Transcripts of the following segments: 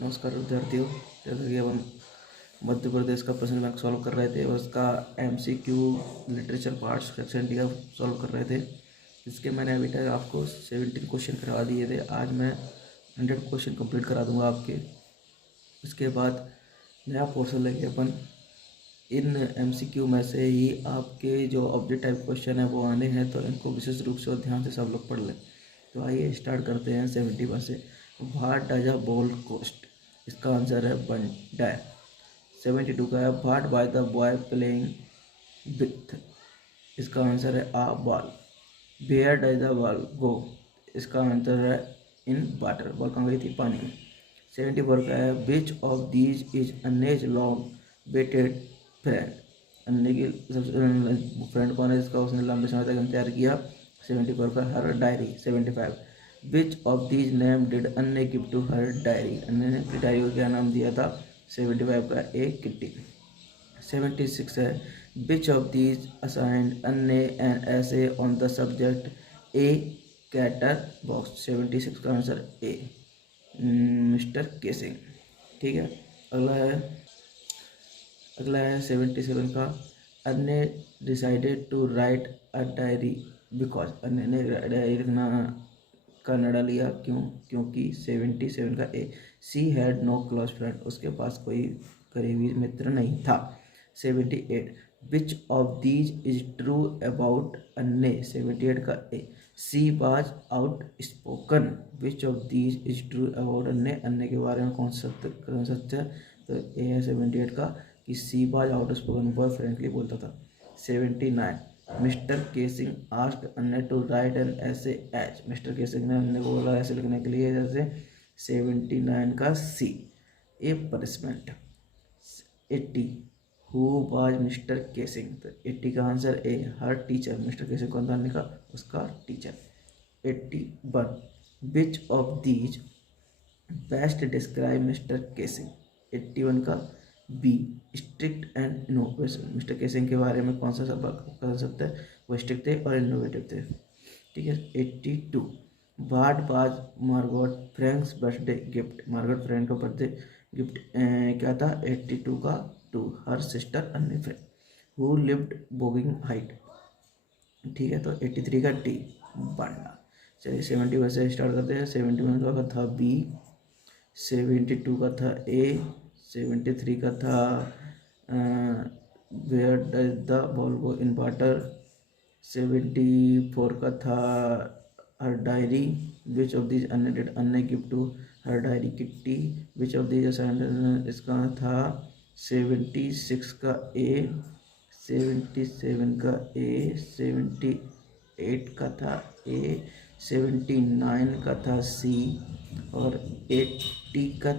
नमस्कार विद्यार्थियों। जैसे कि हम मध्य प्रदेश का प्रश्न बैंक सॉल्व कर रहे थे और उसका MCQ literature part section D का सॉल्व कर रहे थे, जिसके मैंने अभी तक आपको 17 क्वेश्चन करवा दिए थे। आज मैं 100 क्वेश्चन कंप्लीट करा दूंगा आपके। इसके बाद नया पोर्शन लेके अपन इन एमसीक्यू में से ही आपके जो ऑब्जेक्ट टाइप क्वेश्चन है वो आने हैं, तो इनको विशेष रूप से और ध्यान से सब लोग पढ़ लें। तो आइए स्टार्ट करते हैं 71 से। What does a ball cost? इसका आंसर है बंडा। 72 का है what by the boy playing with? इसका आंसर है a ball. Where does the ball go? इसका आंसर है इन वाटर। बॉल कहाँ गई थी? पानी में। 74 का है which of these is Anne's long waited friend? Anne की सबसे फ्रेंड कौन है इसका उसने लंबे समय तक इंतजार किया? 74 का her diary. 75 which of these name did Anne give to her diary? Anne ने अपनी डायरी को क्या नाम दिया था? 75 का ए किट्टी। 76 है which of these assigned Anne an essay on the subject a chatterbox? 76 का आंसर ए मिस्टर केसिंग। ठीक है। अगला है 77 का Anne decided to write a diary because? Anne ने डायरी लिखना का निर्णय लिया क्यों? क्योंकि 77 का A she had no close friend, उसके पास कोई करीबी मित्र नहीं था। 78 which of these is true about Anne? 78 का A she was outspoken. Which of these is true about Anne? Anne के बारे में कौन सत्य है? तो ए है 78 का कि सी वाज आउट स्पोकन, वह फ्रेंकली बोलता था। 79 मिस्टर केसिंग आस्क्ड अन्ने टू राइट एन ऐसे एज? मिस्टर केसिंग ने अन्ने को बोला ऐसे लिखने के लिए जैसे। 79 का C a punishment. 80 who was Mr Keesing? तो 80 का answer A her teacher. Mr Keesing कौन था अन्ने का? उसका teacher. 81 which of these best describe Mr Keesing? 81 का B strict and innovation. Mr Keesing के बारे में कौन सा सबक कर सकते हैं? वो स्ट्रिक्ट थे और इनोवेटिव थे। ठीक है। 82 what was Margot Franks birthday gift? Margot Frank का बर्थडे गिफ्ट क्या था? 82 का टू हर सिस्टर अन्ने फ्रैंक हु लिव्ड बोगिंग हाइट। ठीक है। तो 83 का डी बांडा। चलिए 71 से स्टार्ट करते हैं। 71 का था बी, 72 का था ए, 73 का था where does the ball go in water, 74 का था her diary, which of these Anne did Anne give to her diary Kitty, which of these इसका था 76 का ए, 77 का ए, 78 का था ए, 79 का था सी और 80 का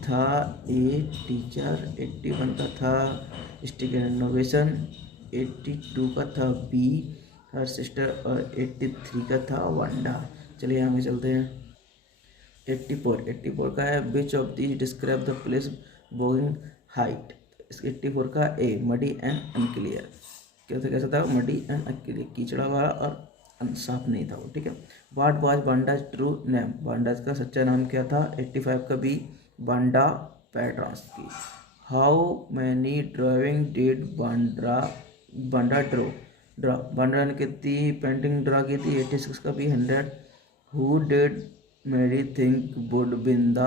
था ए टीचर, 81 का था स्टिक एंड इनोवेशन, 82 का था बी हर सिस्टर और 83 का था वंडा। चलिए आगे चलते हैं। 84 का है which of these describe the place Boeing height? 84 का ए मडी एंड अनक्लियर। कैसा था? मडी एंड अनक्लियर, कीचड़ा वाला और साफ नहीं था वो। ठीक है। What was Banda's true name? Banda's का सच्चा नाम क्या था? 85 का B Banda Petronski. How many drawing did Banda draw? Banda ने कितनी पेंटिंग ड्रा की थी? 86 का B 100। Who did Mary think would win the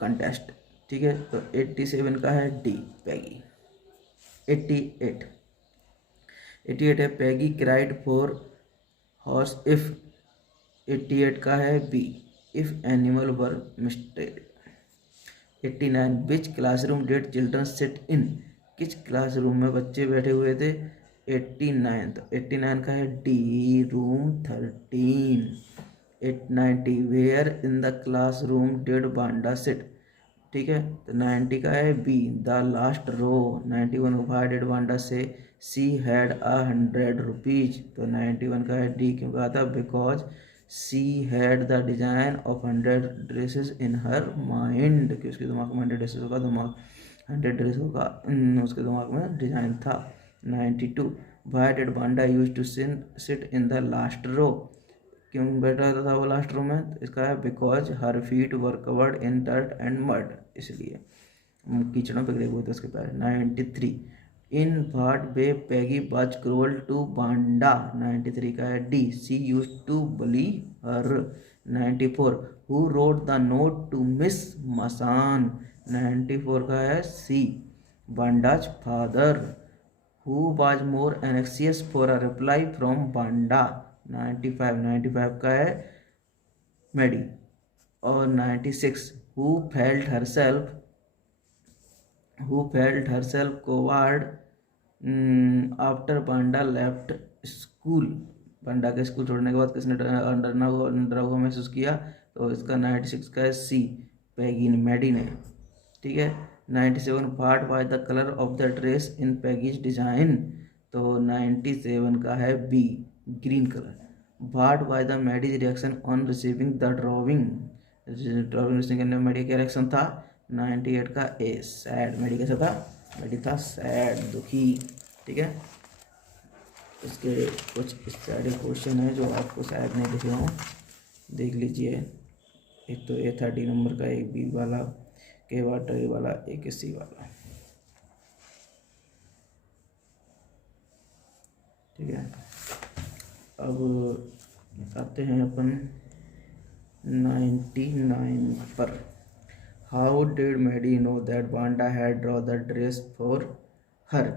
contest? ठीक है। तो 87 का है डी पैगी। 88 है Peggy cried for horse if. 88 का है B if animal were misted. 89 which classroom did children sit in? किस क्लासरूम में बच्चे बैठे हुए थे? 89। तो 89 का है D room 13। 90 where in the classroom did Banda sit? ठीक है। तो 90 का है B the last row. 91 why did Banda say she had 100 rupees? तो 91 का है डी क्यों कहा था? Because she had the design of 100 dresses in her mind, कि उसके दिमाग में 100 ड्रेसेस होगा, दिमाग 100 ड्रेसों का उसके दिमाग में डिजाइन था। 92 why did Banda use to sit in the last row? क्यों बैठा था वो लास्ट रो में? तो इसका है because her feet were covered in dirt and mud, इसलिए कीचड़ों पे गिरे हुए थे उसके पैर। 93 in what way Peggy was cruel to Banda, 93 का है D, she used to bully her. 94 who wrote the note to Miss Mason, 94 का है C, Banda's father. Who was more anxious for a reply from Banda, 95 का है Maddie. और 96 who felt herself कोवार्ड after Banda left school, बांडा के school छोड़ने के बाद किसने डरा हुआ महसूस किया? तो इसका 96 का है सी, पैगी ने, मैडी ने। ठीक है। 97 what was the colour of the dress in Peggy's design, तो 97 का है B, green colour. What was the Maddie's reaction on receiving the drawing receiving करने में मैडी क्या रिएक्शन था? 98 का ए, सैड। मैडी कैसा था? मैडी था सैड, दुखी। ठीक है। इसके कुछ इस सारे क्वेश्चन है जो आपको शायद नहीं दिखे हों, देख लीजिए। एक तो ए 30 नंबर का, एक बी वाला, के वाटर वाला, एक सी वाला। ठीक है। अब आते हैं अपन 99 पर। How did Maddie know that Banda had draw the dress for her,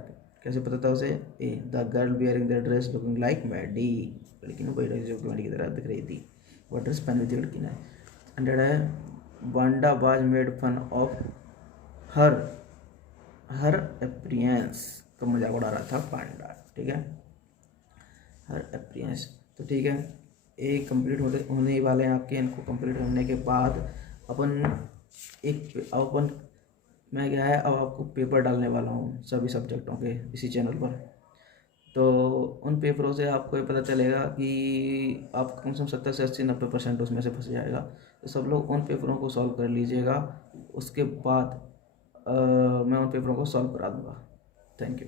कैसे पता था उसे? A the girl bearing the dress looking like Maddie, लड़की ने वही ड्रेस जो मैडी की तरह दिख रही थी, वो ड्रेस पहनी हुई थी लड़की ने। 100 है Banda was made fun of her appearance, तो मजाक उड़ा रहा था पांडा। ठीक है, हर अपीयरेंस। तो ठीक है, एक कंप्लीट होने ही वाले हैं आपके। इनको कंप्लीट होने के बाद अपन मैं क्या है, अब आपको पेपर डालने वाला हूँ सभी सब्जेक्टों के इसी चैनल पर। तो उन पेपरों से आपको ये पता चलेगा कि आप कम से कम 70 से 80-90% उसमें से फंस जाएगा। तो सब लोग उन पेपरों को सॉल्व कर लीजिएगा, उसके बाद मैं उन पेपरों को सॉल्व करा दूँगा। Thank you.